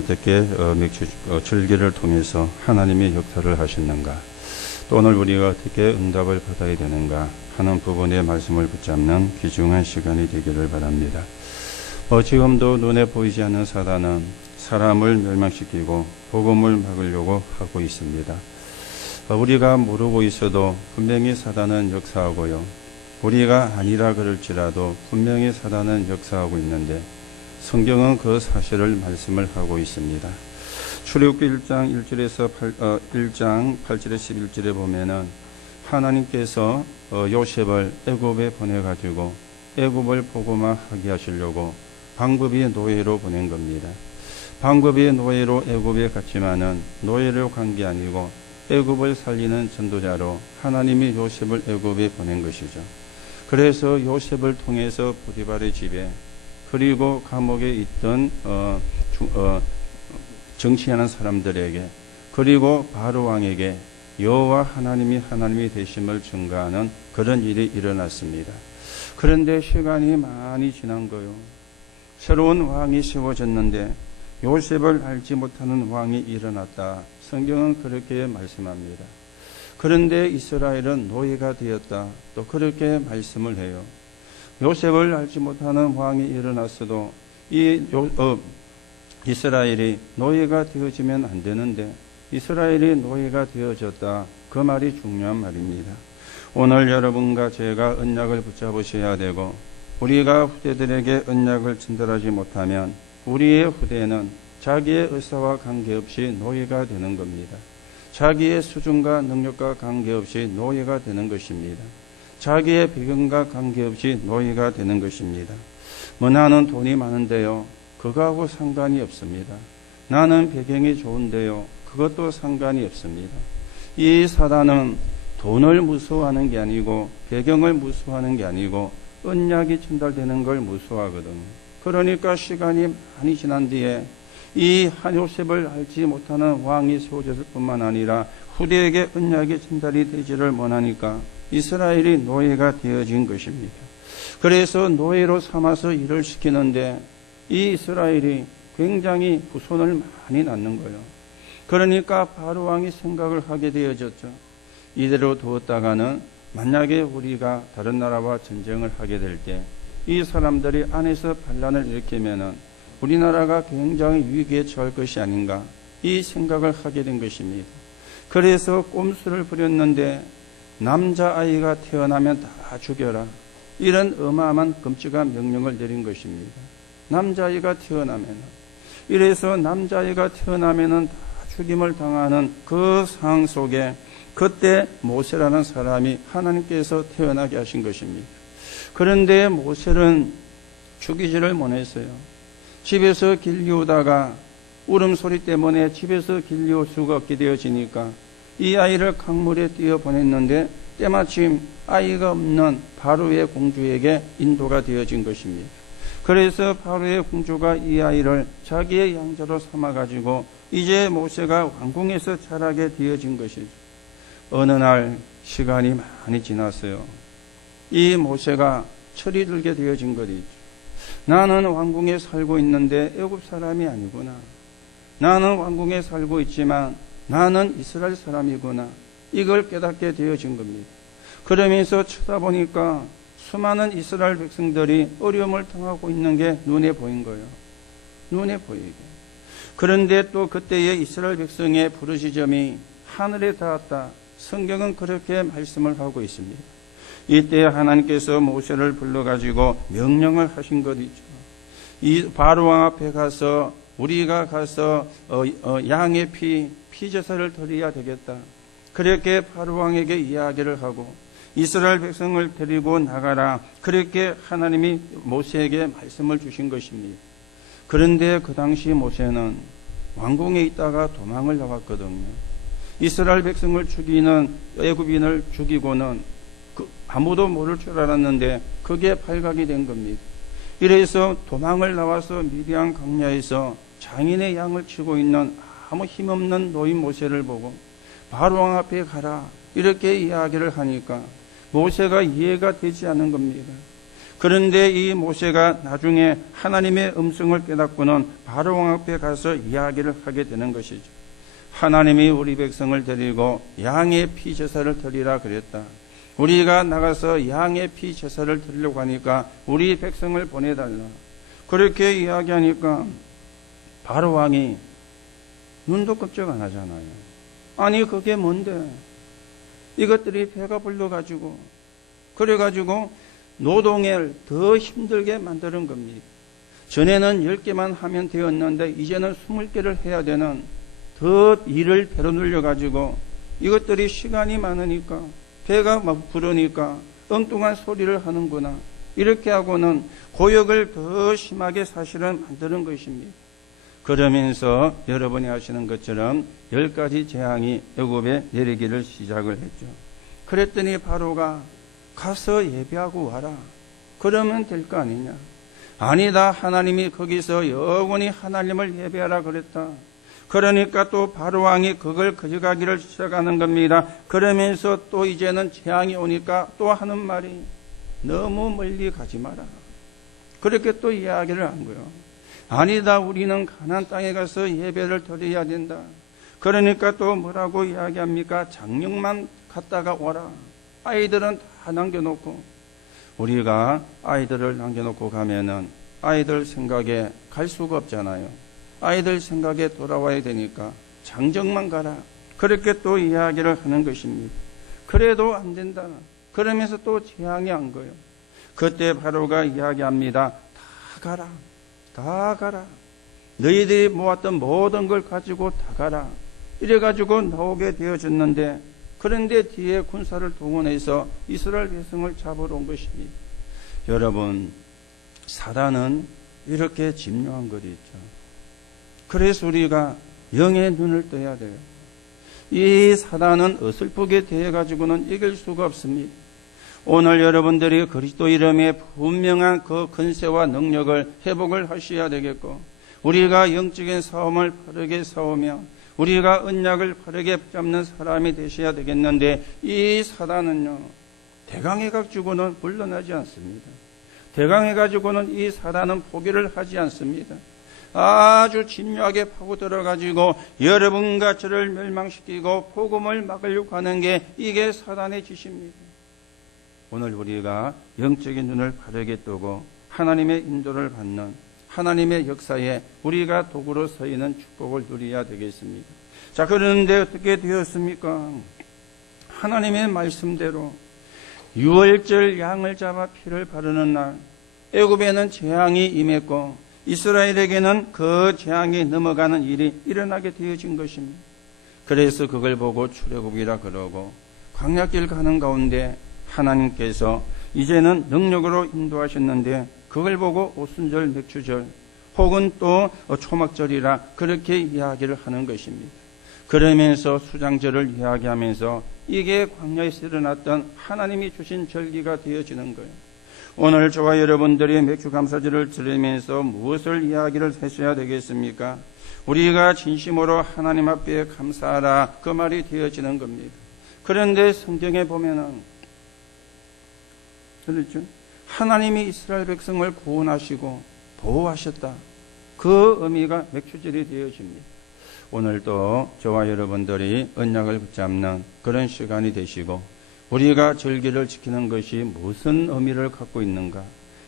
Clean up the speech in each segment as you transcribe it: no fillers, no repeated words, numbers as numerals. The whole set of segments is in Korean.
어떻게 절기를 통해서 하나님의 역사를 하셨는가, 또 오늘 우리가 어떻게 응답을 받아야 되는가 하는 부분의 말씀을 붙잡는 귀중한 시간이 되기를 바랍니다. 지금도 눈에 보이지 않는 사단은 사람을 멸망시키고 복음을 막으려고 하고 있습니다. 우리가 모르고 있어도 분명히 사단은 역사하고요, 우리가 아니라 그럴지라도 분명히 사단은 역사하고 있는데 성경은 그 사실을 말씀을 하고 있습니다. 출애굽기 1장 1장 8절에 11절에 보면은 하나님께서 요셉을 애굽에 보내가지고 애굽을 복음화하게 하시려고 방법이 노예로 보낸 겁니다. 방법이 노예로 애굽에 갔지만은 노예로 간 게 아니고 애굽을 살리는 전도자로 하나님이 요셉을 애굽에 보낸 것이죠. 그래서 요셉을 통해서 보디발의 집에, 그리고 감옥에 있던 정치하는 사람들에게, 그리고 바로 왕에게 여호와 하나님이 되심을 증거하는 그런 일이 일어났습니다. 그런데 시간이 많이 지난 거요. 새로운 왕이 세워졌는데 요셉을 알지 못하는 왕이 일어났다. 성경은 그렇게 말씀합니다. 그런데 이스라엘은 노예가 되었다. 또 그렇게 말씀을 해요. 요셉을 알지 못하는 왕이 일어났어도 이스라엘이 노예가 되어지면 안 되는데 이스라엘이 노예가 되어졌다. 그 말이 중요한 말입니다. 오늘 여러분과 제가 언약을 붙잡으셔야 되고, 우리가 후대들에게 언약을 전달하지 못하면 우리의 후대는 자기의 의사와 관계없이 노예가 되는 겁니다. 자기의 수준과 능력과 관계없이 노예가 되는 것입니다. 자기의 배경과 관계없이 노예가 되는 것입니다. 나는 돈이 많은데요, 그거하고 상관이 없습니다. 나는 배경이 좋은데요, 그것도 상관이 없습니다. 이 사단은 돈을 무서워하는 게 아니고 배경을 무서워하는 게 아니고 언약이 전달되는 걸 무서워하거든요. 그러니까 시간이 많이 지난 뒤에 이 요셉을 알지 못하는 왕이 세워졌을 뿐만 아니라 후대에게 언약이 전달이 되지를 못하니까 이스라엘이 노예가 되어진 것입니다. 그래서 노예로 삼아서 일을 시키는데 이 이스라엘이 굉장히 후손을 많이 낳는 거예요. 그러니까 바로 왕이 생각을 하게 되어졌죠. 이대로 두었다가는 만약에 우리가 다른 나라와 전쟁을 하게 될 때 이 사람들이 안에서 반란을 일으키면은 우리나라가 굉장히 위기에 처할 것이 아닌가, 이 생각을 하게 된 것입니다. 그래서 꼼수를 부렸는데 남자아이가 태어나면 다 죽여라, 이런 어마어마한 끔찍한 명령을 내린 것입니다. 남자아이가 태어나면, 이래서 남자아이가 태어나면은 다 죽임을 당하는 그 상황 속에 그때 모세라는 사람이 하나님께서 태어나게 하신 것입니다. 그런데 모세는 죽이지를 못했어요. 집에서 길리우다가 울음소리 때문에 집에서 길리울 수가 없게 되어지니까 이 아이를 강물에 띄어보냈는데 때마침 아이가 없는 바로의 공주에게 인도가 되어진 것입니다. 그래서 바로의 공주가 이 아이를 자기의 양자로 삼아가지고 이제 모세가 왕궁에서 자라게 되어진 것이죠. 어느 날 시간이 많이 지났어요. 이 모세가 철이 들게 되어진 것이죠. 나는 왕궁에 살고 있는데 애굽 사람이 아니구나. 나는 왕궁에 살고 있지만 나는 이스라엘 사람이구나. 이걸 깨닫게 되어진 겁니다. 그러면서 쳐다보니까 수많은 이스라엘 백성들이 어려움을 당하고 있는 게 눈에 보인 거예요. 눈에 보이게. 그런데 또 그때의 이스라엘 백성의 부르짖음이 하늘에 닿았다. 성경은 그렇게 말씀을 하고 있습니다. 이때 하나님께서 모세를 불러가지고 명령을 하신 것 있죠. 이 바로왕 앞에 가서 우리가 가서 양의 피제사를 드려야 되겠다. 그렇게 바로왕에게 이야기를 하고 이스라엘 백성을 데리고 나가라. 그렇게 하나님이 모세에게 말씀을 주신 것입니다. 그런데 그 당시 모세는 왕궁에 있다가 도망을 나왔거든요. 이스라엘 백성을 죽이는 애굽인을 죽이고는 아무도 모를 줄 알았는데 그게 발각이 된 겁니다. 이래서 도망을 나와서 미디안 광야에서 장인의 양을 치고 있는 아무 힘없는 노인 모세를 보고 바로왕 앞에 가라 이렇게 이야기를 하니까 모세가 이해가 되지 않은 겁니다. 그런데 이 모세가 나중에 하나님의 음성을 깨닫고는 바로 왕 앞에 가서 이야기를 하게 되는 것이죠. 하나님이 우리 백성을 데리고 양의 피 제사를 드리라 그랬다. 우리가 나가서 양의 피 제사를 드리려고 하니까 우리 백성을 보내달라. 그렇게 이야기하니까 바로 왕이 눈도 끔찍 안 하잖아요. 아니 그게 뭔데? 이것들이 배가 불러가지고 그래가지고 노동을 더 힘들게 만드는 겁니다. 전에는 10개만 하면 되었는데 이제는 20개를 해야 되는 더 일을 배로 늘려가지고 이것들이 시간이 많으니까 배가 막 부르니까 엉뚱한 소리를 하는구나. 이렇게 하고는 고역을 더 심하게 사실은 만드는 것입니다. 그러면서 여러분이 아시는 것처럼 10가지 재앙이 애굽에 내리기를 시작을 했죠. 그랬더니 바로가 가서 예배하고 와라. 그러면 될 거 아니냐. 아니다. 하나님이 거기서 영원히 하나님을 예배하라 그랬다. 그러니까 또 바로 왕이 그걸 가져가기를 시작하는 겁니다. 그러면서 또 이제는 재앙이 오니까 또 하는 말이 너무 멀리 가지 마라. 그렇게 또 이야기를 한 거예요. 아니다. 우리는 가나안 땅에 가서 예배를 드려야 된다. 그러니까 또 뭐라고 이야기합니까? 장령만 갔다가 오라. 아이들은 다 남겨놓고, 우리가 아이들을 남겨놓고 가면은 아이들 생각에 갈 수가 없잖아요. 아이들 생각에 돌아와야 되니까 장정만 가라. 그렇게 또 이야기를 하는 것입니다. 그래도 안 된다. 그러면서 또 재앙이 한 거예요. 그때 바로가 이야기합니다. 다 가라. 다 가라. 너희들이 모았던 모든 걸 가지고 다 가라. 이래가지고 나오게 되어졌는데, 그런데 뒤에 군사를 동원해서 이스라엘 백성을 잡으러 온 것입니다. 여러분, 사단은 이렇게 집요한 것이 있죠. 그래서 우리가 영의 눈을 떠야 돼요. 이 사단은 어설프게 대해가지고는 이길 수가 없습니다. 오늘 여러분들이 그리스도 이름에 분명한 그 권세와 능력을 회복을 하셔야 되겠고, 우리가 영적인 싸움을 바르게 싸우며 우리가 언약을 바르게 붙잡는 사람이 되셔야 되겠는데, 이 사단은요, 대강해가지고는 물러나지 않습니다. 대강해가지고는 이 사단은 포기를 하지 않습니다. 아주 집요하게 파고들어가지고 여러분과 저를 멸망시키고 복음을 막으려고 하는 게 이게 사단의 짓입니다. 오늘 우리가 영적인 눈을 바르게 뜨고 하나님의 인도를 받는 하나님의 역사에 우리가 도구로 서 있는 축복을 누려야 되겠습니다. 자, 그런데 어떻게 되었습니까? 하나님의 말씀대로 유월절 양을 잡아 피를 바르는 날 애굽에는 재앙이 임했고 이스라엘에게는 그 재앙이 넘어가는 일이 일어나게 되어진 것입니다. 그래서 그걸 보고 출애굽이라 그러고, 광야길 가는 가운데 하나님께서 이제는 능력으로 인도하셨는데 그걸 보고 오순절, 맥주절 혹은 또 초막절이라 그렇게 이야기를 하는 것입니다. 그러면서 수장절을 이야기하면서 이게 광야에서 일어났던 하나님이 주신 절기가 되어지는 거예요. 오늘 저와 여러분들이 맥주 감사절을 들으면서 무엇을 이야기를 하셔야 되겠습니까? 우리가 진심으로 하나님 앞에 감사하라, 그 말이 되어지는 겁니다. 그런데 성경에 보면은 그렇죠? 하나님이 이스라엘 백성을 구원하시고 보호하셨다. 그 의미가 맥주절이 되어집니다. 오늘도 저와 여러분들이 언약을 붙잡는 그런 시간이 되시고, 우리가 절기를 지키는 것이 무슨 의미를 갖고 있는가,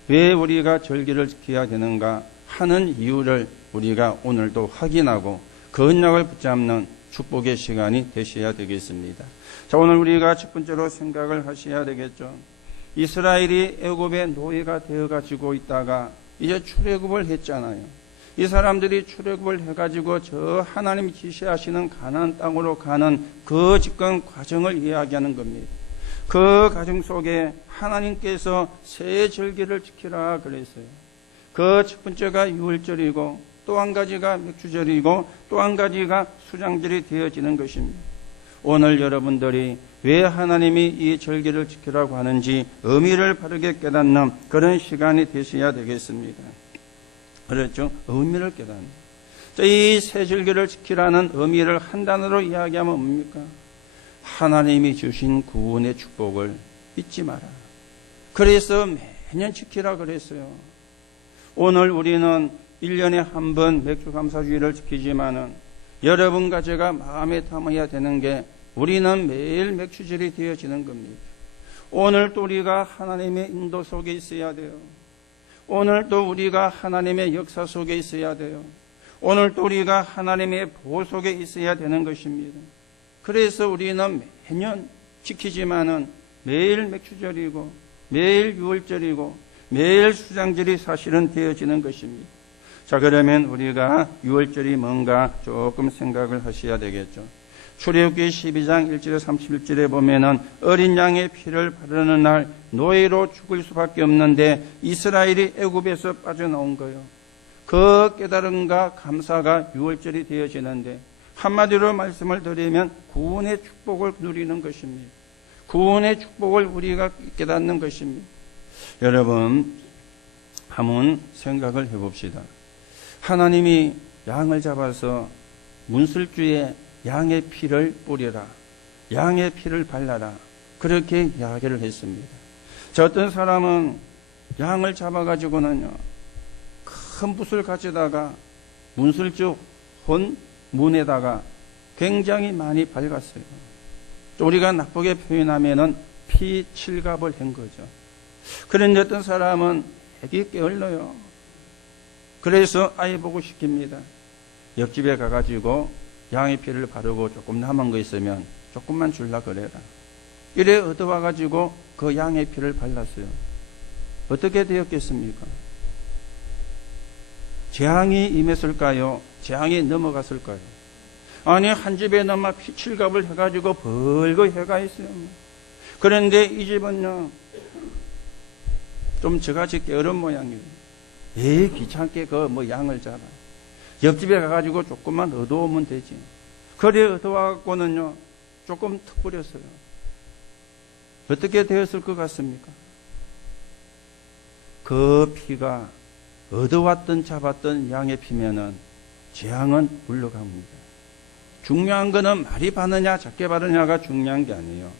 왜 우리가 절기를 지켜야 되는가 하는 이유를 우리가 오늘도 확인하고 그 언약을 붙잡는 축복의 시간이 되셔야 되겠습니다. 자, 오늘 우리가 첫 번째로 생각을 하셔야 되겠죠. 이스라엘이 애굽의 노예가 되어가지고 있다가 이제 출애굽을 했잖아요. 이 사람들이 출애굽을 해가지고 저 하나님이 지시하시는 가나안 땅으로 가는 그 집권 과정을 이야기하는 겁니다. 그 과정 속에 하나님께서 새 절기를 지키라 그랬어요. 그 첫 번째가 유월절이고, 또 한 가지가 맥주절이고, 또 한 가지가 수장절이 되어지는 것입니다. 오늘 여러분들이 왜 하나님이 이 절기를 지키라고 하는지 의미를 바르게 깨닫는 그런 시간이 되셔야 되겠습니다. 그렇죠? 의미를 깨닫는. 이 새 절기를 지키라는 의미를 한 단어로 이야기하면 뭡니까? 하나님이 주신 구원의 축복을 잊지 마라. 그래서 매년 지키라 그랬어요. 오늘 우리는 1년에 한 번 맥주 감사주의를 지키지만은 여러분과 제가 마음에 담아야 되는 게 우리는 매일 맥주절이 되어지는 겁니다. 오늘 또 우리가 하나님의 인도 속에 있어야 돼요. 오늘 또 우리가 하나님의 역사 속에 있어야 돼요. 오늘 또 우리가 하나님의 보호 속에 있어야 되는 것입니다. 그래서 우리는 매년 지키지만은 매일 맥주절이고 매일 유월절이고 매일 수장절이 사실은 되어지는 것입니다. 자, 그러면 우리가 유월절이 뭔가 조금 생각을 하셔야 되겠죠. 출애굽기 12장 1절에 31절에 보면은 어린 양의 피를 바르는 날 노예로 죽을 수밖에 없는데 이스라엘이 애굽에서 빠져나온 거예요. 그 깨달음과 감사가 유월절이 되어지는데 한마디로 말씀을 드리면 구원의 축복을 누리는 것입니다. 구원의 축복을 우리가 깨닫는 것입니다. 여러분, 한번 생각을 해봅시다. 하나님이 양을 잡아서 문설주에 양의 피를 뿌려라, 양의 피를 발라라, 그렇게 이야기를 했습니다. 자, 어떤 사람은 양을 잡아가지고는요, 큰 붓을 가져다가 문설주 혼 문에다가 굉장히 많이 밝았어요. 또 우리가 나쁘게 표현하면은 피 칠갑을 한 거죠. 그런데 어떤 사람은 애기 게을러요. 그래서 아이 보고 시킵니다. 옆집에 가가지고 양의 피를 바르고 조금 남은 거 있으면 조금만 줄라 그래라. 이래 얻어와가지고 그 양의 피를 발랐어요. 어떻게 되었겠습니까? 재앙이 임했을까요? 재앙이 넘어갔을까요? 아니, 한 집에 넘어 피칠갑을 해가지고 벌거 해가 있어요. 그런데 이 집은요, 좀 저같이 게으른 모양이에요. 왜 귀찮게 양을 잡아. 옆집에 가가지고 조금만 얻어오면 되지. 그래 얻어와갖고는요, 조금 턱 뿌렸어요. 어떻게 되었을 것 같습니까? 그 피가 얻어왔던 잡았던 양의 피면은 재앙은 물러갑니다. 중요한 거는 많이 바르냐 작게 바르냐가 중요한 게 아니에요.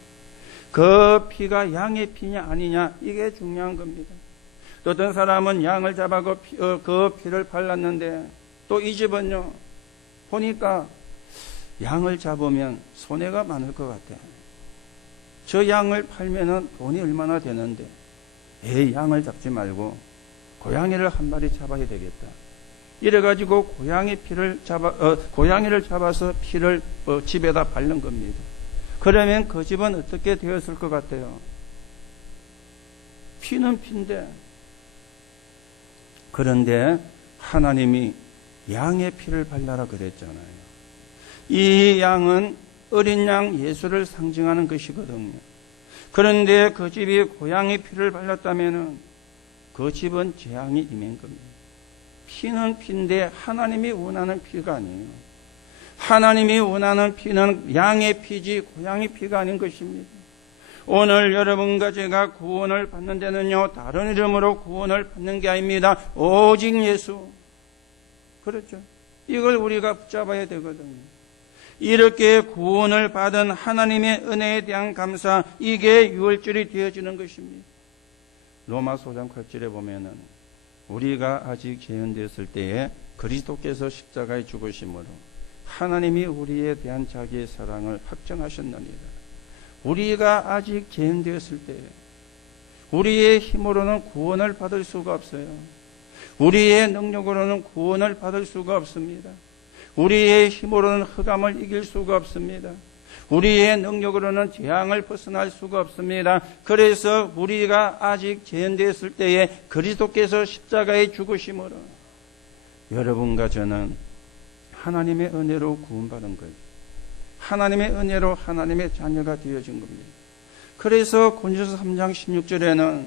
그 피가 양의 피냐 아니냐 이게 중요한 겁니다. 또 어떤 사람은 양을 잡아서 그 피를 발랐는데 또 이 집은요 보니까 양을 잡으면 손해가 많을 것 같아. 저 양을 팔면은 돈이 얼마나 되는데 왜 양을 잡지 말고 고양이를 한 마리 잡아야 되겠다. 이래가지고 고양이를 잡아서 피를 집에다 바른 겁니다. 그러면 그 집은 어떻게 되었을 것 같아요? 피는 피인데, 그런데 하나님이 양의 피를 발라라 그랬잖아요. 이 양은 어린 양 예수를 상징하는 것이거든요. 그런데 그 집이 고양이 피를 발랐다면은 그 집은 재앙이 임한 겁니다. 피는 피인데 하나님이 원하는 피가 아니에요. 하나님이 원하는 피는 양의 피지 고양이 피가 아닌 것입니다. 오늘 여러분과 제가 구원을 받는 데는요, 다른 이름으로 구원을 받는 게 아닙니다. 오직 예수. 그렇죠. 이걸 우리가 붙잡아야 되거든요. 이렇게 구원을 받은 하나님의 은혜에 대한 감사, 이게 유월절이 되어지는 것입니다. 로마서 5장 8절에 보면은 우리가 아직 죄인되었을 때에 그리스도께서 십자가에 죽으심으로 하나님이 우리에 대한 자기의 사랑을 확정하셨느니라. 우리가 아직 죄인되었을 때에 우리의 힘으로는 구원을 받을 수가 없어요. 우리의 능력으로는 구원을 받을 수가 없습니다. 우리의 힘으로는 흑암을 이길 수가 없습니다. 우리의 능력으로는 재앙을 벗어날 수가 없습니다. 그래서 우리가 아직 죄인되었을 때에 그리스도께서 십자가에 죽으심으로 여러분과 저는 하나님의 은혜로 구원받은 거예요. 하나님의 은혜로 하나님의 자녀가 되어진 겁니다. 그래서 고린도서 3장 16절에는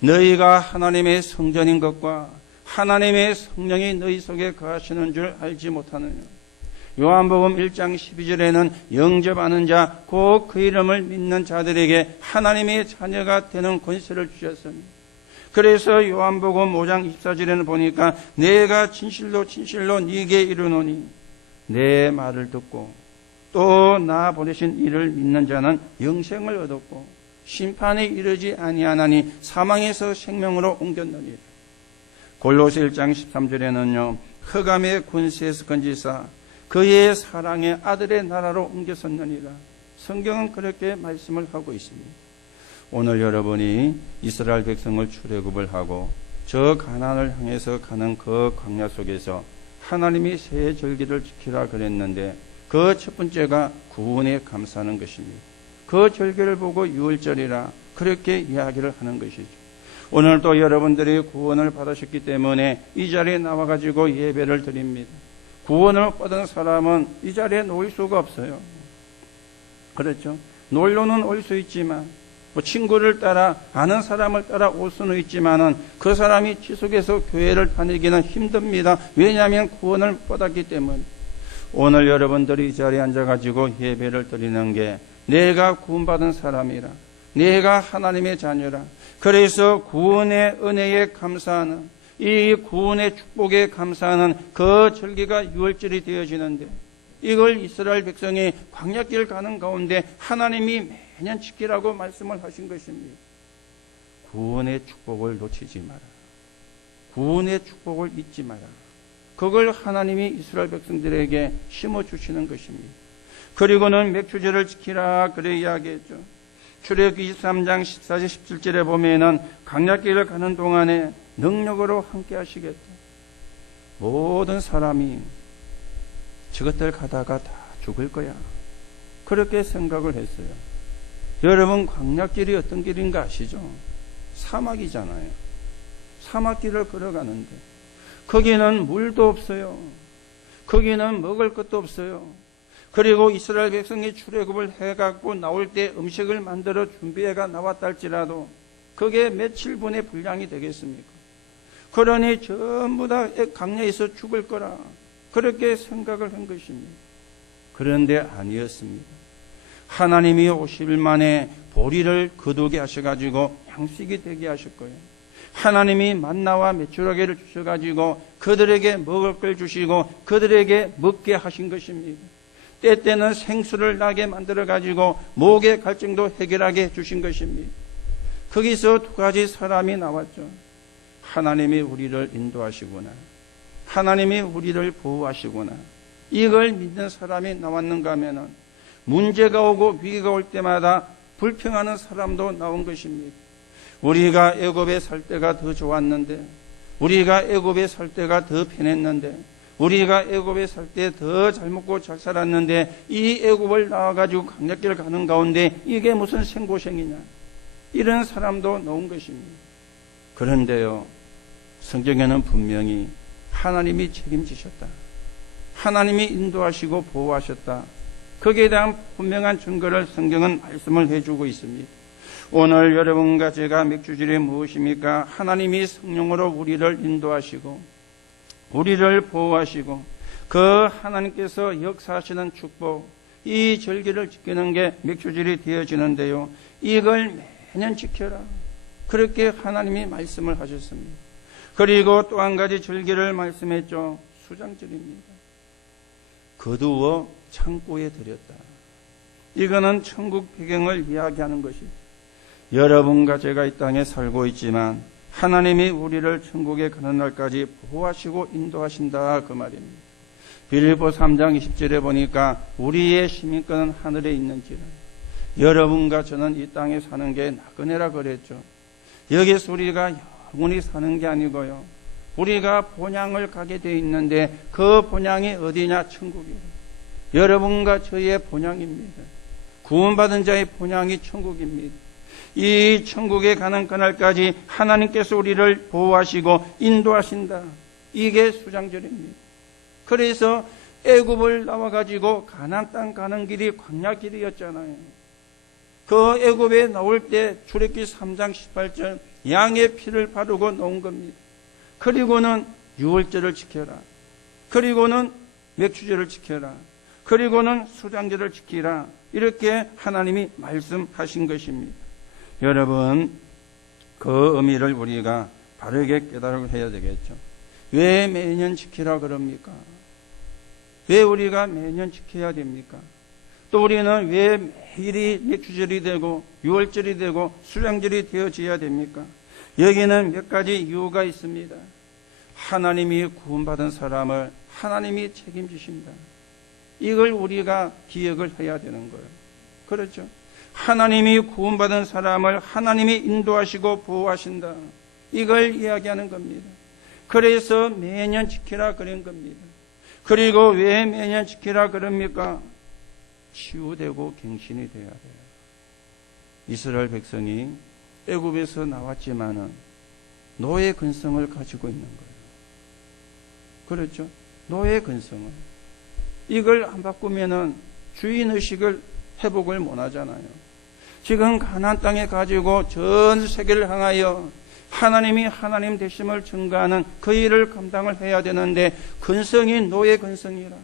너희가 하나님의 성전인 것과 하나님의 성령이 너희 속에 거하시는 줄 알지 못하느냐. 요한복음 1장 12절에는 영접하는 자, 곧 그 이름을 믿는 자들에게 하나님의 자녀가 되는 권세를 주셨습니다. 그래서 요한복음 5장 24절에는 보니까 내가 진실로 네게 이르노니 내 말을 듣고 또 나 보내신 이를 믿는 자는 영생을 얻었고 심판에 이르지 아니하나니 사망에서 생명으로 옮겼느니라. 골로새 1장 13절에는요, 흑암의 권세에서 건지사 그의 사랑의 아들의 나라로 옮겼었느니라. 성경은 그렇게 말씀을 하고 있습니다. 오늘 여러분이 이스라엘 백성을 출애굽을 하고 저 가나안을 향해서 가는 그 광야 속에서 하나님이 새 절기를 지키라 그랬는데 그 첫 번째가 구원에 감사하는 것입니다. 그 절기를 보고 유월절이라 그렇게 이야기를 하는 것이죠. 오늘도 여러분들이 구원을 받으셨기 때문에 이 자리에 나와가지고 예배를 드립니다. 구원을 받은 사람은 이 자리에 놓일 수가 없어요. 그렇죠? 놀러는 올 수 있지만 친구를 따라 아는 사람을 따라 올 수는 있지만은 그 사람이 지속해서 교회를 다니기는 힘듭니다. 왜냐하면 구원을 받았기 때문에. 오늘 여러분들이 이 자리에 앉아가지고 예배를 드리는 게 내가 구원받은 사람이라, 내가 하나님의 자녀라, 그래서 구원의 은혜에 감사하는, 이 구원의 축복에 감사하는 그 절기가 유월절이 되어지는데 이걸 이스라엘 백성이 광야길 가는 가운데 하나님이 매년 지키라고 말씀을 하신 것입니다. 구원의 축복을 놓치지 마라. 구원의 축복을 잊지 마라. 그걸 하나님이 이스라엘 백성들에게 심어주시는 것입니다. 그리고는 맥주절을 지키라 그래 이야기했죠. 출애굽기 23장 14절 17절에 보면은 광야길을 가는 동안에 능력으로 함께 하시겠다. 모든 사람이 저것들 가다가 다 죽을 거야. 그렇게 생각을 했어요. 여러분, 광야길이 어떤 길인가 아시죠? 사막이잖아요. 사막길을 걸어가는데 거기는 물도 없어요. 거기는 먹을 것도 없어요. 그리고 이스라엘 백성이 출애굽을 해갖고 나올 때 음식을 만들어 준비해가 나왔다 할지라도 그게 며칠분의 분량이 되겠습니까? 그러니 전부 다 광야에서 죽을 거라 그렇게 생각을 한 것입니다. 그런데 아니었습니다. 하나님이 50일 만에 보리를 거두게 하셔가지고 양식이 되게 하실 거예요. 하나님이 만나와 메추라기를 주셔가지고 그들에게 먹을 걸 주시고 그들에게 먹게 하신 것입니다. 때때는 생수를 나게 만들어가지고 목의 갈증도 해결하게 해주신 것입니다. 거기서 두 가지 사람이 나왔죠. 하나님이 우리를 인도하시구나. 하나님이 우리를 보호하시구나. 이걸 믿는 사람이 나왔는가 하면은 문제가 오고 위기가 올 때마다 불평하는 사람도 나온 것입니다. 우리가 애굽에 살 때가 더 좋았는데, 우리가 애굽에 살 때가 더 편했는데, 우리가 애굽에 살 때 더 잘 먹고 잘 살았는데 이 애굽을 나와가지고 광야길 가는 가운데 이게 무슨 생고생이냐, 이런 사람도 나온 것입니다. 그런데요, 성경에는 분명히 하나님이 책임지셨다, 하나님이 인도하시고 보호하셨다, 거기에 대한 분명한 증거를 성경은 말씀을 해주고 있습니다. 오늘 여러분과 제가 맥주절이 무엇입니까? 하나님이 성령으로 우리를 인도하시고 우리를 보호하시고 그 하나님께서 역사하시는 축복, 이 절기를 지키는 게 맥주절이 되어지는데요, 이걸 매년 지켜라 그렇게 하나님이 말씀을 하셨습니다. 그리고 또 한 가지 절기를 말씀했죠. 수장절입니다. 거두어 창고에 들였다. 이거는 천국 배경을 이야기하는 것이죠. 여러분과 제가 이 땅에 살고 있지만 하나님이 우리를 천국에 가는 날까지 보호하시고 인도하신다, 그 말입니다. 빌립보 3장 20절에 보니까 우리의 시민권은 하늘에 있는지라. 여러분과 저는 이 땅에 사는 게 나그네라 그랬죠. 여기서 우리가 영원히 사는 게 아니고요, 우리가 본향을 가게 되어 있는데 그 본향이 어디냐? 천국이에요. 여러분과 저의 본향입니다. 구원받은 자의 본향이 천국입니다. 이 천국에 가는 그날까지 하나님께서 우리를 보호하시고 인도하신다. 이게 수장절입니다. 그래서 애굽을 나와가지고 가나안 땅 가는 길이 광야길이었잖아요. 그 애굽에 나올 때 출애굽기 3장 18절 양의 피를 바르고 나온 겁니다. 그리고는 유월절을 지켜라. 그리고는 맥주절을 지켜라. 그리고는 수장절을 지키라. 이렇게 하나님이 말씀하신 것입니다. 여러분, 그 의미를 우리가 바르게 깨달아야 되겠죠. 왜 매년 지키라 그럽니까? 왜 우리가 매년 지켜야 됩니까? 또 우리는 왜 매일이 맥주절이 되고 6월절이 되고 수량절이 되어져야 됩니까? 여기는 몇 가지 이유가 있습니다. 하나님이 구원받은 사람을 하나님이 책임지신다. 이걸 우리가 기억을 해야 되는 거예요. 그렇죠? 하나님이 구원받은 사람을 하나님이 인도하시고 보호하신다. 이걸 이야기하는 겁니다. 그래서 매년 지키라 그런 겁니다. 그리고 왜 매년 지키라 그럽니까? 치유되고 갱신이 돼야 돼요. 이스라엘 백성이 애굽에서 나왔지만은 노예 근성을 가지고 있는 거예요. 그렇죠? 노예 근성을. 이걸 안 바꾸면은 주인의식을 회복을 못 하잖아요. 지금 가나안 땅에 가지고 전 세계를 향하여 하나님이 하나님 되심을 증거하는 그 일을 감당을 해야 되는데 근성이 노예 근성이라.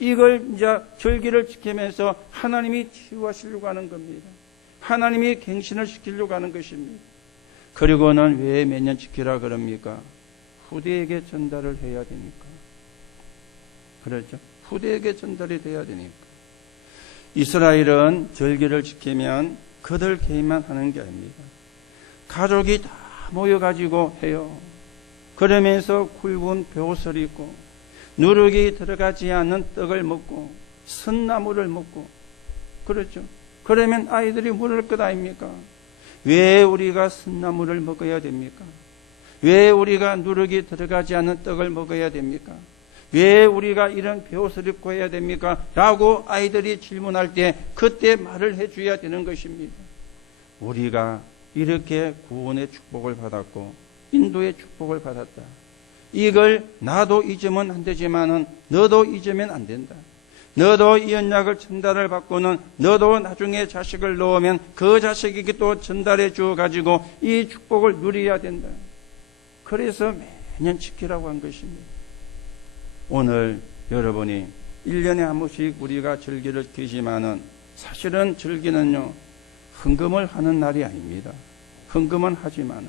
이걸 이제 절기를 지키면서 하나님이 치유하시려고 하는 겁니다. 하나님이 갱신을 시키려고 하는 것입니다. 그리고는 왜 매년 지키라 그럽니까? 후대에게 전달을 해야 되니까. 그렇죠? 후대에게 전달이 돼야 되니까. 이스라엘은 절기를 지키면 그들 개인만 하는 게 아닙니다. 가족이 다 모여가지고 해요. 그러면서 굵은 벼옷을 입고 누룩이 들어가지 않는 떡을 먹고 선나물을 먹고 그렇죠. 그러면 아이들이 물을 것 아닙니까? 왜 우리가 선나물을 먹어야 됩니까? 왜 우리가 누룩이 들어가지 않는 떡을 먹어야 됩니까? 왜 우리가 이런 벼옷을 입고 해야 됩니까? 라고 아이들이 질문할 때 그때 말을 해줘야 되는 것입니다. 우리가 이렇게 구원의 축복을 받았고 인도의 축복을 받았다. 이걸 나도 잊으면 안 되지만은 너도 잊으면 안 된다. 너도 이 언약을 전달을 받고는 너도 나중에 자식을 놓으면 그 자식에게 또 전달해 주어 가지고 이 축복을 누려야 된다. 그래서 매년 지키라고 한 것입니다. 오늘 여러분이 1년에 한 번씩 우리가 절기를 지키지만은 사실은 절기는요 헌금을 하는 날이 아닙니다. 헌금은 하지만은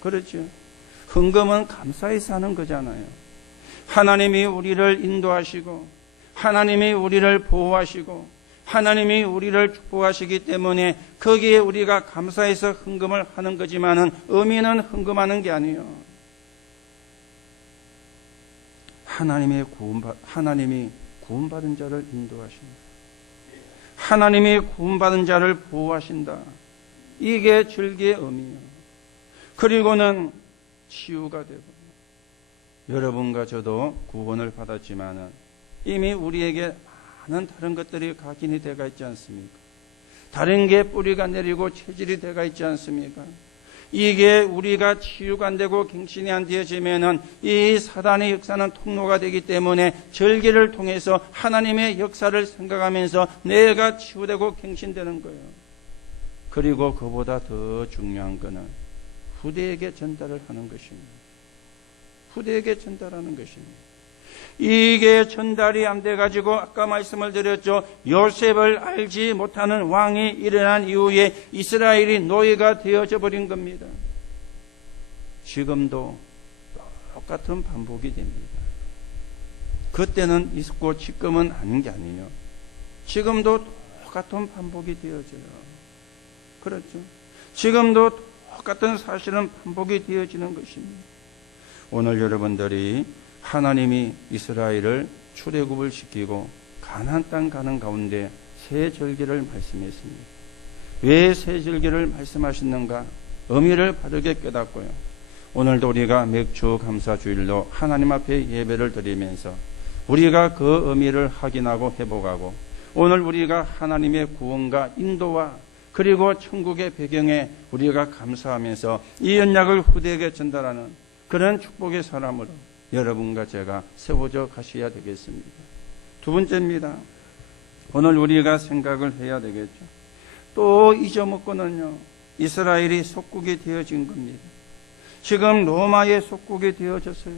그렇죠. 헌금은 감사해서 하는 거잖아요. 하나님이 우리를 인도하시고 하나님이 우리를 보호하시고 하나님이 우리를 축복하시기 때문에 거기에 우리가 감사해서 헌금을 하는 거지만은 의미는 헌금하는 게 아니에요. 하나님이 구원받은 자를 인도하신다. 하나님이 구원받은 자를 보호하신다. 이게 절기의 의미예요. 그리고는 치유가 되고 여러분과 저도 구원을 받았지만은 이미 우리에게 많은 다른 것들이 각인이 되어 있지 않습니까? 다른 게 뿌리가 내리고 체질이 되어 있지 않습니까? 이게 우리가 치유가 안 되고 갱신이 안 되어지면은 이 사단의 역사는 통로가 되기 때문에 절기를 통해서 하나님의 역사를 생각하면서 내가 치유되고 갱신되는 거예요. 그리고 그보다 더 중요한 거는 후대에게 전달을 하는 것입니다. 후대에게 전달하는 것입니다. 이게 전달이 안 돼가지고 아까 말씀을 드렸죠. 요셉을 알지 못하는 왕이 일어난 이후에 이스라엘이 노예가 되어져 버린 겁니다. 지금도 똑같은 반복이 됩니다. 그때는 있었고 지금은 아닌 게 아니에요. 지금도 똑같은 반복이 되어져요. 그렇죠. 지금도 똑같은 사실은 반복이 되어지는 것입니다. 오늘 여러분들이 하나님이 이스라엘을 출애굽을 시키고 가나안 땅 가는 가운데 새 절기를 말씀했습니다. 왜 새 절기를 말씀하셨는가? 의미를 바르게 깨닫고요. 오늘도 우리가 맥주 감사 주일로 하나님 앞에 예배를 드리면서 우리가 그 의미를 확인하고 회복하고 오늘 우리가 하나님의 구원과 인도와 그리고 천국의 배경에 우리가 감사하면서 이 언약을 후대에게 전달하는 그런 축복의 사람으로 여러분과 제가 세워져 가셔야 되겠습니다. 두 번째입니다. 오늘 우리가 생각을 해야 되겠죠. 또 잊어먹고는요, 이스라엘이 속국이 되어진 겁니다. 지금 로마의 속국이 되어졌어요.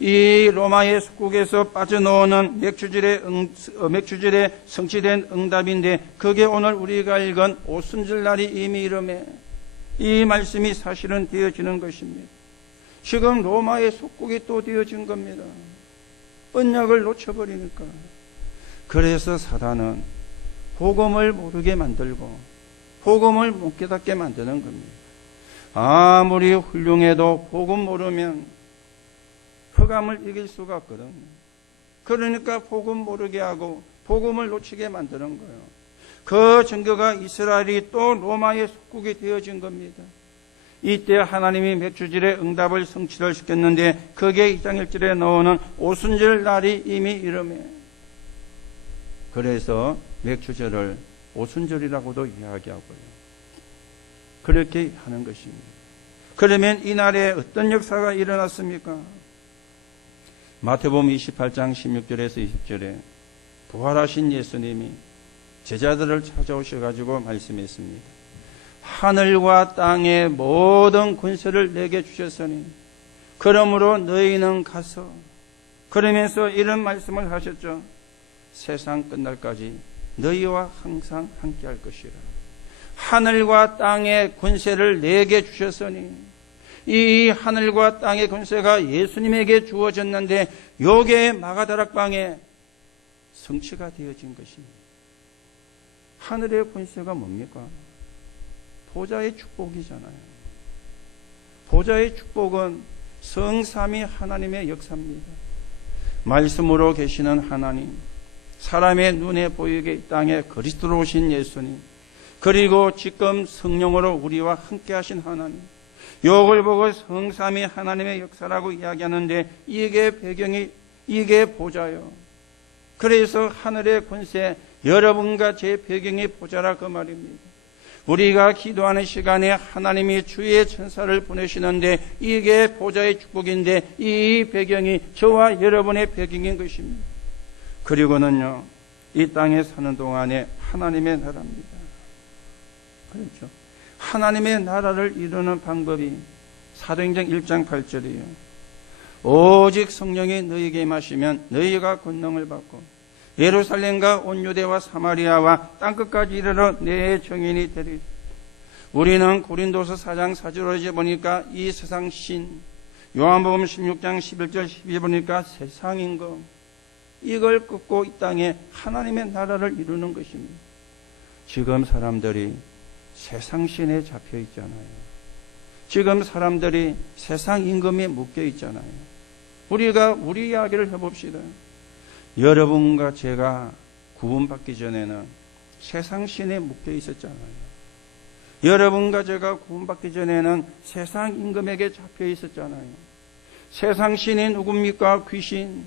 이 로마의 속국에서 빠져나오는 맥주절에 성취된 응답인데 그게 오늘 우리가 읽은 오순절날이 이미 이름에 이 말씀이 사실은 되어지는 것입니다. 지금 로마의 속국이 또 되어진 겁니다. 언약을 놓쳐버리니까. 그래서 사단은 복음을 모르게 만들고 복음을 못 깨닫게 만드는 겁니다. 아무리 훌륭해도 복음 모르면 흑암을 이길 수가 없거든요. 그러니까 복음 모르게 하고 복음을 놓치게 만드는 거예요. 그 증거가 이스라엘이 또 로마의 속국이 되어진 겁니다. 이때 하나님이 맥주절의 응답을 성취를 시켰는데 그게 2장 1절에 나오는 오순절 날이 이미 이름에, 그래서 맥주절을 오순절이라고도 이야기하고요. 그렇게 하는 것입니다. 그러면 이날에 어떤 역사가 일어났습니까? 마태복음 28장 16절에서 20절에 부활하신 예수님이 제자들을 찾아오셔가지고 말씀했습니다. 하늘과 땅의 모든 권세를 내게 주셨으니 그러므로 너희는 가서, 그러면서 이런 말씀을 하셨죠. 세상 끝날까지 너희와 항상 함께 할 것이라. 하늘과 땅의 권세를 내게 주셨으니, 이 하늘과 땅의 권세가 예수님에게 주어졌는데 요게 마가다락방에 성취가 되어진 것입니다. 하늘의 권세가 뭡니까? 보좌의 축복이잖아요. 보좌의 축복은 성삼위 하나님의 역사입니다. 말씀으로 계시는 하나님, 사람의 눈에 보이게 이 땅에 그리스도로 오신 예수님, 그리고 지금 성령으로 우리와 함께 하신 하나님, 요걸 보고 성삼위 하나님의 역사라고 이야기하는데 이게 배경이, 이게 보좌요. 그래서 하늘의 권세, 여러분과 제 배경이 보좌라 그 말입니다. 우리가 기도하는 시간에 하나님이 주의 천사를 보내시는데 이게 보좌의 축복인데 이 배경이 저와 여러분의 배경인 것입니다. 그리고는요, 이 땅에 사는 동안에 하나님의 나라입니다. 그렇죠? 하나님의 나라를 이루는 방법이 사도행전 1장 8절이에요. 오직 성령이 너희에게 임하시면 너희가 권능을 받고 예루살렘과 온 유대와 사마리아와 땅끝까지 이르러 내 증인이 되리라. 우리는 고린도서 4장 4절로 이제 보니까 이 세상 신, 요한복음 16장 11절 12절 보니까 세상 임금, 이걸 끊고 이 땅에 하나님의 나라를 이루는 것입니다. 지금 사람들이 세상 신에 잡혀 있잖아요. 지금 사람들이 세상 임금에 묶여 있잖아요. 우리가 우리 이야기를 해봅시다. 여러분과 제가 구원받기 전에는 세상 신에 묶여 있었잖아요. 여러분과 제가 구원받기 전에는 세상 임금에게 잡혀 있었잖아요. 세상 신이 누굽니까? 귀신.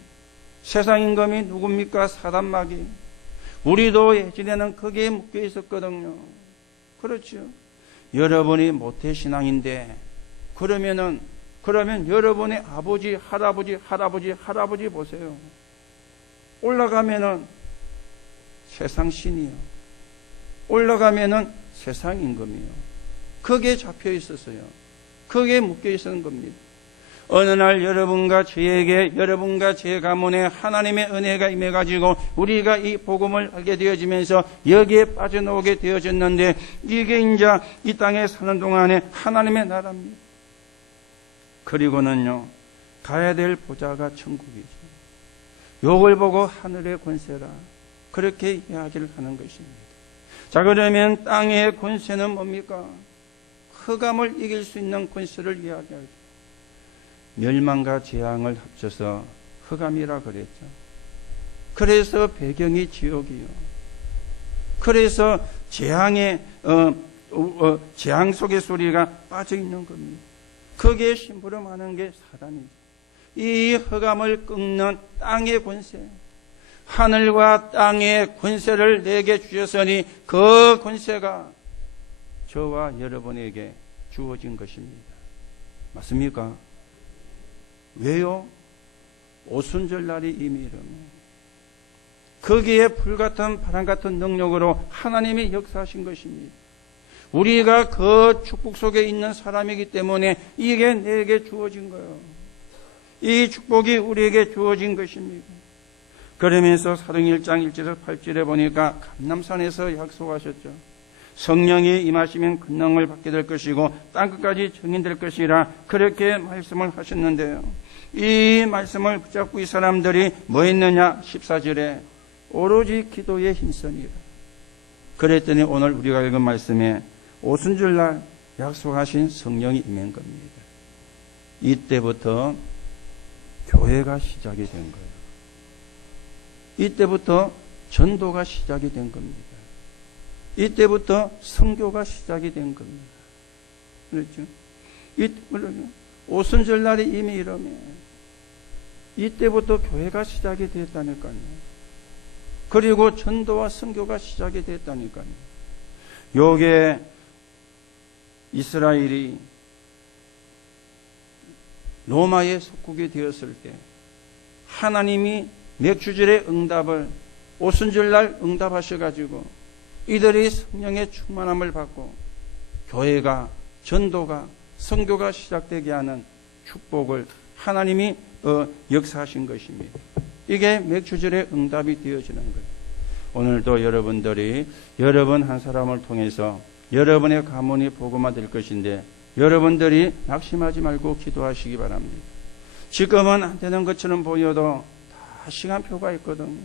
세상 임금이 누굽니까? 사단마귀. 우리도 예전에는 거기에 묶여 있었거든요. 그렇죠. 여러분이 모태신앙인데 그러면 여러분의 아버지, 할아버지 보세요. 올라가면은 세상 신이요. 올라가면은 세상 임금이요. 거기에 잡혀 있었어요. 거기에 묶여 있었는 겁니다. 어느 날 여러분과 저에게, 여러분과 제 가문에 하나님의 은혜가 임해가지고 우리가 이 복음을 알게 되어지면서 여기에 빠져나오게 되어졌는데 이게 이제 이 땅에 사는 동안에 하나님의 나라입니다. 그리고는요, 가야 될 보좌가 천국이죠. 요걸 보고 하늘의 권세라, 그렇게 이야기를 하는 것입니다. 자, 그러면 땅의 권세는 뭡니까? 흑암을 이길 수 있는 권세를 이야기하죠. 멸망과 재앙을 합쳐서 흑암이라 그랬죠. 그래서 배경이 지옥이요. 그래서 재앙의 재앙 속의 소리가 빠져 있는 겁니다. 거기에 심부름하는 게 사단이죠. 이 흑암을 꺾는 땅의 권세, 하늘과 땅의 권세를 내게 주셨으니 그 권세가 저와 여러분에게 주어진 것입니다. 맞습니까? 왜요? 오순절 날이 이미 이르며 거기에 불같은 바람같은 능력으로 하나님이 역사하신 것입니다. 우리가 그 축복 속에 있는 사람이기 때문에 이게 내게 주어진 거예요. 이 축복이 우리에게 주어진 것입니다. 그러면서 사도행전 1장 1절에서 8절에 보니까 감람산에서 약속하셨죠. 성령이 임하시면 권능을 받게 될 것이고 땅끝까지 증인될 것이라 그렇게 말씀을 하셨는데요. 이 말씀을 붙잡고 이 사람들이 뭐 했느냐? 14절에 오로지 기도에 힘쓰니라. 그랬더니 오늘 우리가 읽은 말씀에 오순절날 약속하신 성령이 임한 겁니다. 이때부터 교회가 시작이 된 거예요. 이때부터 전도가 시작이 된 겁니다. 이때부터 선교가 시작이 된 겁니다. 그렇죠? 오순절날이 이미 이러면 이때부터 교회가 시작이 됐다니까요. 그리고 전도와 선교가 시작이 됐다니까요. 요게 이스라엘이 로마의 속국이 되었을 때 하나님이 맥주절의 응답을 오순절날 응답하셔가지고 이들이 성령의 충만함을 받고 교회가 전도가 선교가 시작되게 하는 축복을 하나님이 역사하신 것입니다. 이게 맥주절의 응답이 되어지는 거예요. 오늘도 여러분들이 여러분 한 사람을 통해서 여러분의 가문이 복음화될 것인데 여러분들이 낙심하지 말고 기도하시기 바랍니다. 지금은 안 되는 것처럼 보여도 다 시간표가 있거든요.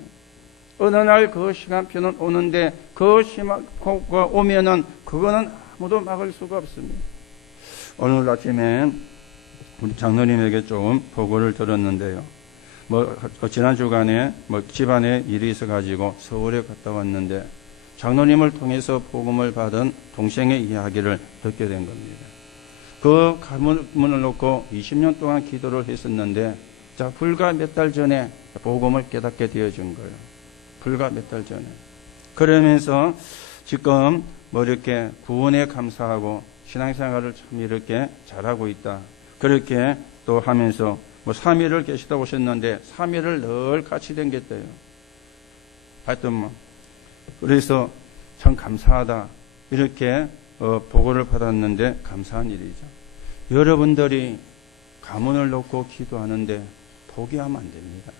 어느 날 그 시간표는 오는데 그 시간표가 오면은 그거는 아무도 막을 수가 없습니다. 오늘 아침에 우리 장로님에게 조금 보고를 들었는데요. 지난 주간에 집안에 일이 있어가지고 서울에 갔다 왔는데 장로님을 통해서 복음을 받은 동생의 이야기를 듣게 된 겁니다. 그 가문을 놓고 20년 동안 기도를 했었는데, 불과 몇 달 전에 복음을 깨닫게 되어진 거예요. 불과 몇 달 전에. 그러면서 지금 이렇게 구원에 감사하고 신앙생활을 참 이렇게 잘하고 있다. 그렇게 또 하면서 3일을 계시다 오셨는데 3일을 늘 같이 댕겼대요. 하여튼 그래서 참 감사하다. 이렇게 보고를 받았는데 감사한 일이죠. 여러분들이 가문을 놓고 기도하는데 포기하면 안 됩니다.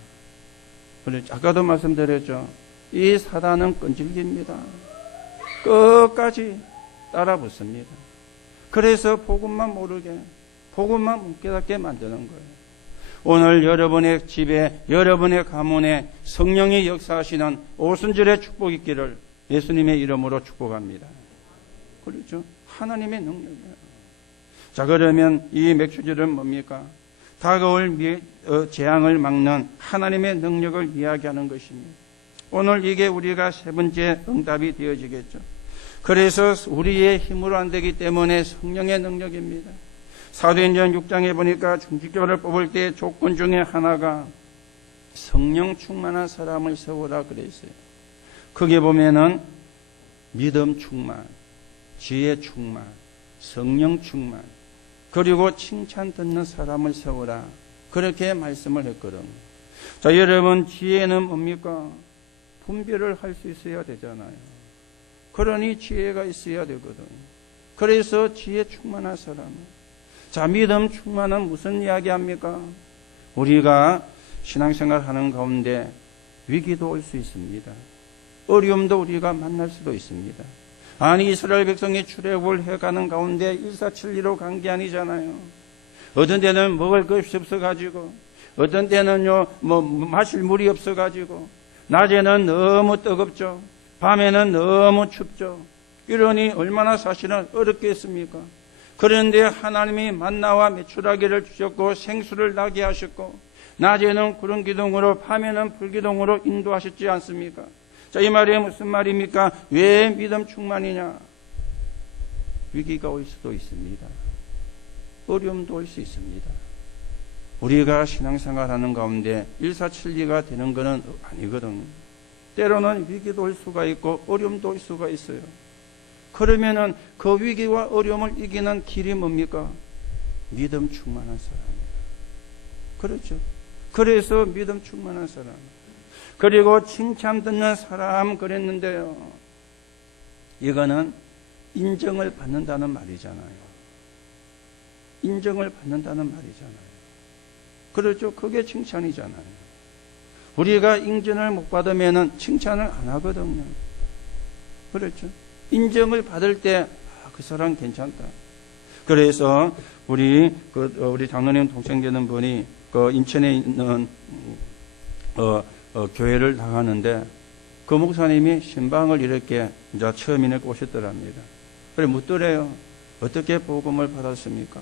아까도 말씀드렸죠. 이 사단은 끈질깁니다. 끝까지 따라 붙습니다. 그래서 복음만 모르게, 복음만 못 깨닫게 만드는 거예요. 오늘 여러분의 집에, 여러분의 가문에 성령이 역사하시는 오순절의 축복이 있기를 예수님의 이름으로 축복합니다. 그렇죠? 하나님의 능력이에요. 자, 그러면 이 맥주절은 뭡니까? 다가올 재앙을 막는 하나님의 능력을 이야기하는 것입니다. 오늘 이게 우리가 세 번째 응답이 되어지겠죠. 그래서 우리의 힘으로 안 되기 때문에 성령의 능력입니다. 사도행전 6장에 보니까 중직자를 뽑을 때 조건 중에 하나가 성령 충만한 사람을 세우라 그랬어요. 거기에 보면은 믿음 충만, 지혜 충만, 성령 충만, 그리고 칭찬 듣는 사람을 세우라. 그렇게 말씀을 했거든요. 자, 여러분, 지혜는 뭡니까? 분별을 할 수 있어야 되잖아요. 그러니 지혜가 있어야 되거든요. 그래서 지혜 충만한 사람. 자, 믿음 충만은 무슨 이야기 합니까? 우리가 신앙생활 하는 가운데 위기도 올 수 있습니다. 어려움도 우리가 만날 수도 있습니다. 아니, 이스라엘 백성이 출애굽을 해가는 가운데 일사천리로 간 게 아니잖아요. 어떤 때는 먹을 것이 없어가지고, 어떤 때는요, 마실 물이 없어가지고, 낮에는 너무 뜨겁죠. 밤에는 너무 춥죠. 이러니 얼마나 사실은 어렵겠습니까? 그런데 하나님이 만나와 메추라기를 주셨고 생수를 나게 하셨고 낮에는 구름 기둥으로 밤에는 불 기둥으로 인도하셨지 않습니까? 자, 이 말이 무슨 말입니까? 왜 믿음 충만이냐? 위기가 올 수도 있습니다. 어려움도 올 수 있습니다. 우리가 신앙생활하는 가운데 일사천리가 되는 것은 아니거든요. 때로는 위기도 올 수가 있고 어려움도 올 수가 있어요. 그러면은 그 위기와 어려움을 이기는 길이 뭡니까? 믿음 충만한 사람입니다. 그렇죠. 그래서 믿음 충만한 사람. 그리고 칭찬 듣는 사람 그랬는데요. 이거는 인정을 받는다는 말이잖아요. 인정을 받는다는 말이잖아요. 그렇죠. 그게 칭찬이잖아요. 우리가 인정을 못 받으면 칭찬을 안 하거든요. 그렇죠. 인정을 받을 때, 그 사람 괜찮다. 그래서 우리 장로님 동생 되는 분이 인천에 있는 교회를 나가는데 그 목사님이 신방을 이렇게 이제 처음에 꼬셨더랍니다. 그래 묻더래요. 어떻게 복음을 받았습니까?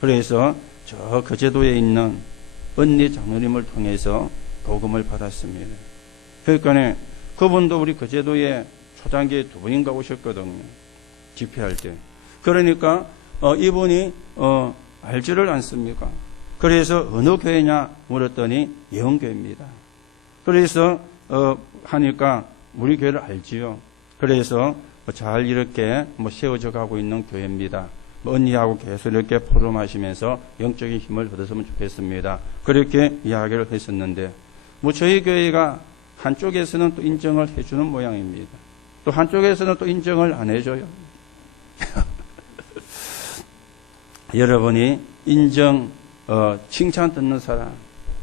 그래서 저 거제도에 있는 언니 장로님을 통해서 복음을 받았습니다. 그러니까 그분도 우리 거제도에 초장기에 2번인가 오셨거든요. 집회할 때. 그러니까 이분이 알지를 않습니까? 그래서 어느 교회냐 물었더니 예언교회입니다. 그래서 하니까 우리 교회를 알지요. 그래서 잘 이렇게 세워져 가고 있는 교회입니다. 언니하고 계속 이렇게 포럼하시면서 영적인 힘을 얻었으면 좋겠습니다. 그렇게 이야기를 했었는데 저희 교회가 한쪽에서는 또 인정을 해주는 모양입니다. 또 한쪽에서는 또 인정을 안 해줘요. 여러분이 인정, 칭찬 듣는 사람,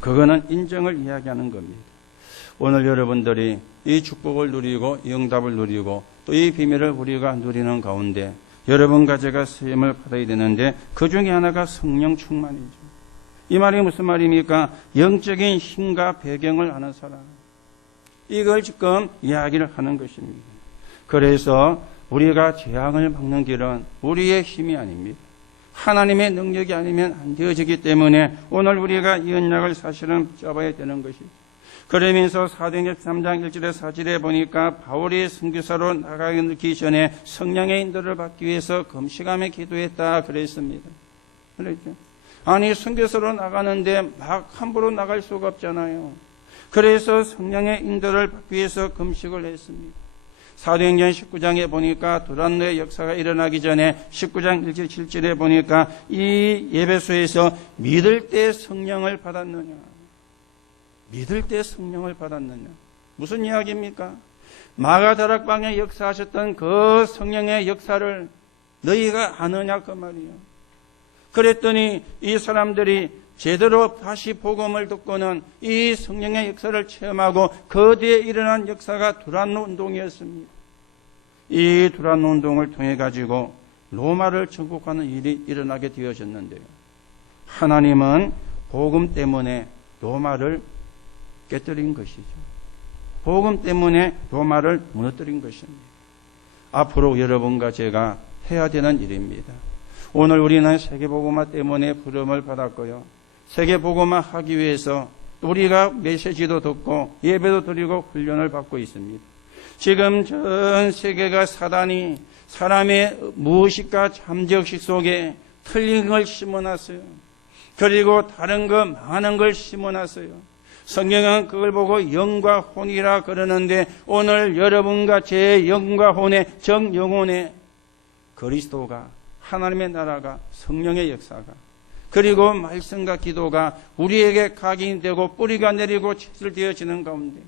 그거는 인정을 이야기하는 겁니다. 오늘 여러분들이 이 축복을 누리고 이 응답을 누리고 또 이 비밀을 우리가 누리는 가운데 여러분과 제가 쓰임을 받아야 되는데 그 중에 하나가 성령 충만이죠. 이 말이 무슨 말입니까? 영적인 힘과 배경을 아는 사람. 이걸 지금 이야기를 하는 것입니다. 그래서 우리가 재앙을 막는 길은 우리의 힘이 아닙니다. 하나님의 능력이 아니면 안 되어지기 때문에 오늘 우리가 이 언약을 사실은 붙잡아야 되는 것이죠. 그러면서 사도행전 3장 1절에 4절에 보니까 바울이 선교사로 나가기 전에 성령의 인도를 받기 위해서 금식하며 기도했다 그랬습니다. 그랬죠? 아니 선교사로 나가는데 막 함부로 나갈 수가 없잖아요. 그래서 성령의 인도를 받기 위해서 금식을 했습니다. 사도행전 19장에 보니까 두란노의 역사가 일어나기 전에 19장 1절 7절에 보니까 이 예배소에서 믿을 때 성령을 받았느냐. 믿을 때 성령을 받았느냐. 무슨 이야기입니까? 마가다락방에 역사하셨던 그 성령의 역사를 너희가 아느냐 그 말이에요. 그랬더니 이 사람들이 제대로 다시 복음을 듣고는 이 성령의 역사를 체험하고 그 뒤에 일어난 역사가 두란노 운동이었습니다. 이 두란노 운동을 통해 가지고 로마를 정복하는 일이 일어나게 되어졌는데요. 하나님은 복음 때문에 로마를 깨뜨린 것이죠. 복음 때문에 로마를 무너뜨린 것입니다. 앞으로 여러분과 제가 해야 되는 일입니다. 오늘 우리는 세계복음화 때문에 부름을 받았고요. 세계복음화 하기 위해서 우리가 메시지도 듣고 예배도 드리고 훈련을 받고 있습니다. 지금 전 세계가 사단이 사람의 무의식과 잠재의식 속에 틀린 걸 심어놨어요. 그리고 다른 거 많은 걸 심어놨어요. 성경은 그걸 보고 영과 혼이라 그러는데 오늘 여러분과 제 영과 혼의 정영혼의 그리스도가 하나님의 나라가 성령의 역사가 그리고 말씀과 기도가 우리에게 각인되고 뿌리가 내리고 체질되어지는 가운데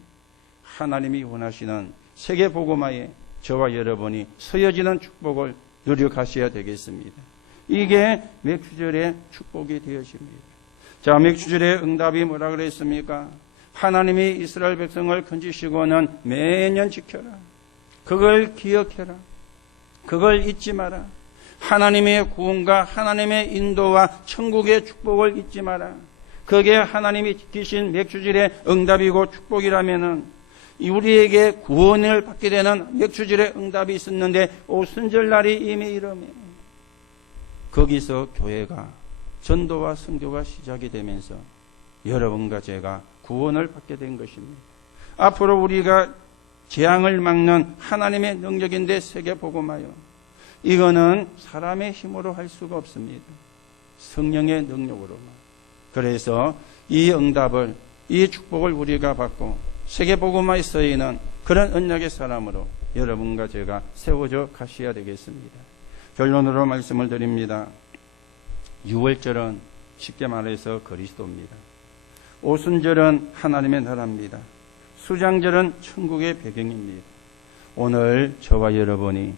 하나님이 원하시는 세계복음화에 저와 여러분이 서여지는 축복을 누려가셔야 되겠습니다. 이게 맥주절의 축복이 되어집니다. 자, 맥주절의 응답이 뭐라 그랬습니까? 하나님이 이스라엘 백성을 건지시고는 매년 지켜라. 그걸 기억해라. 그걸 잊지 마라. 하나님의 구원과 하나님의 인도와 천국의 축복을 잊지 마라. 그게 하나님이 지키신 맥주절의 응답이고 축복이라면은 우리에게 구원을 받게 되는 맥주절의 응답이 있었는데 오순절날이 이미 이르며 거기서 교회가 전도와 선교가 시작이 되면서 여러분과 제가 구원을 받게 된 것입니다. 앞으로 우리가 재앙을 막는 하나님의 능력인데 세계복음화요. 이거는 사람의 힘으로 할 수가 없습니다. 성령의 능력으로만. 그래서 이 응답을, 이 축복을 우리가 받고 세계복음화에 쓰이는 그런 언약의 사람으로 여러분과 제가 세워져 가셔야 되겠습니다. 결론으로 말씀을 드립니다. 유월절은 쉽게 말해서 그리스도입니다. 오순절은 하나님의 나라입니다. 수장절은 천국의 배경입니다. 오늘 저와 여러분이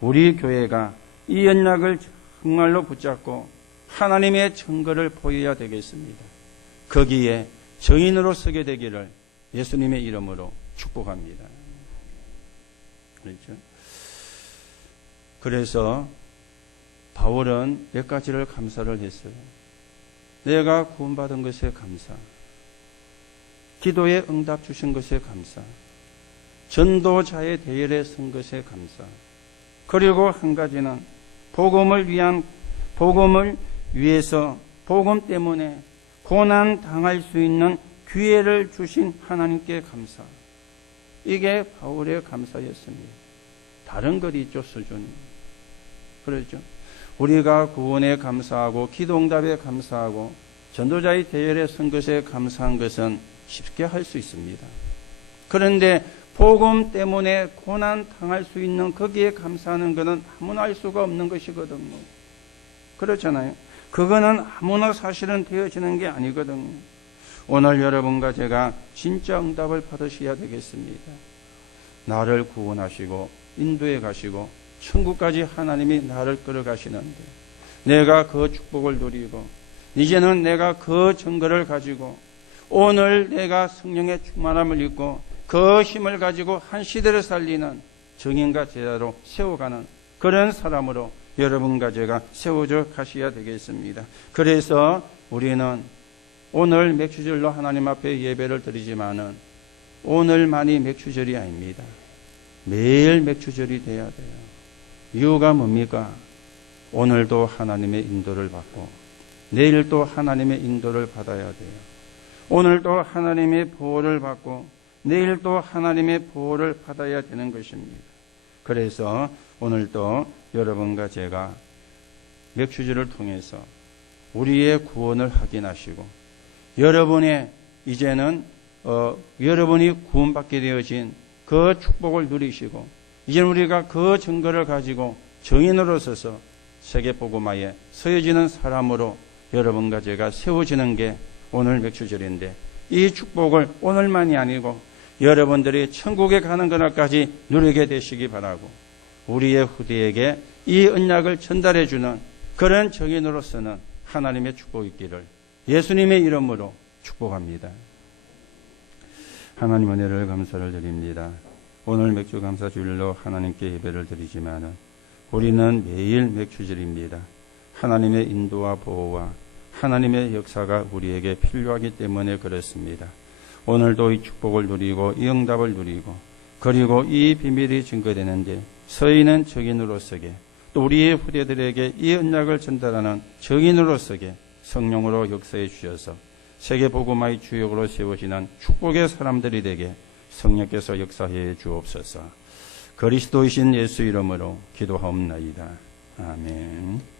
우리 교회가 이 언약을 정말로 붙잡고 하나님의 증거를 보여야 되겠습니다. 거기에 증인으로 서게 되기를 예수님의 이름으로 축복합니다. 그렇죠? 그래서 바울은 몇 가지를 감사를 했어요. 내가 구원받은 것에 감사, 기도에 응답 주신 것에 감사, 전도자의 대열에 선 것에 감사. 그리고 한 가지는 복음을 위해서 복음 때문에 고난 당할 수 있는 기회를 주신 하나님께 감사. 이게 바울의 감사였습니다. 다른 것이 있죠, 수준이. 그렇죠. 우리가 구원에 감사하고 기도응답에 감사하고 전도자의 대열에 선 것에 감사한 것은 쉽게 할 수 있습니다. 그런데 복음 때문에 고난 당할 수 있는 거기에 감사하는 것은 아무나 할 수가 없는 것이거든요. 그렇잖아요. 그거는 아무나 사실은 되어지는 게 아니거든요. 오늘 여러분과 제가 진짜 응답을 받으셔야 되겠습니다. 나를 구원하시고 인도해 가시고 천국까지 하나님이 나를 끌어가시는데 내가 그 축복을 누리고 이제는 내가 그 증거를 가지고 오늘 내가 성령의 충만함을 입고 그 힘을 가지고 한 시대를 살리는 증인과 제자로 세워가는 그런 사람으로 여러분과 제가 세워져 가셔야 되겠습니다. 그래서 우리는 오늘 맥주절로 하나님 앞에 예배를 드리지만은 오늘만이 맥주절이 아닙니다. 매일 맥주절이 돼야 돼요. 이유가 뭡니까? 오늘도 하나님의 인도를 받고 내일도 하나님의 인도를 받아야 돼요. 오늘도 하나님의 보호를 받고 내일도 하나님의 보호를 받아야 되는 것입니다. 그래서 오늘도 여러분과 제가 맥주절을 통해서 우리의 구원을 확인하시고 여러분의 이제는 여러분이 구원받게 되어진 그 축복을 누리시고 이제 우리가 그 증거를 가지고 증인으로 서서 세계복음화에 서해지는 사람으로 여러분과 제가 세워지는 게 오늘 맥주절인데 이 축복을 오늘만이 아니고 여러분들이 천국에 가는 그날까지 누리게 되시기 바라고 우리의 후대에게 이 언약을 전달해 주는 그런 증인으로서는 하나님의 축복이 있기를 예수님의 이름으로 축복합니다. 하나님 은혜를 감사를 드립니다. 오늘 맥주 감사 주일로 하나님께 예배를 드리지만은 우리는 매일 맥주절입니다. 하나님의 인도와 보호와 하나님의 역사가 우리에게 필요하기 때문에 그렇습니다. 오늘도 이 축복을 누리고 이 응답을 누리고 그리고 이 비밀이 증거되는데 서있는 증인으로서게 또 우리의 후대들에게 이 언약을 전달하는 증인으로서게 성령으로 역사해 주셔서 세계복음화의 주역으로 세워지는 축복의 사람들이 되게 성령께서 역사해 주옵소서. 그리스도이신 예수 이름으로 기도하옵나이다. 아멘.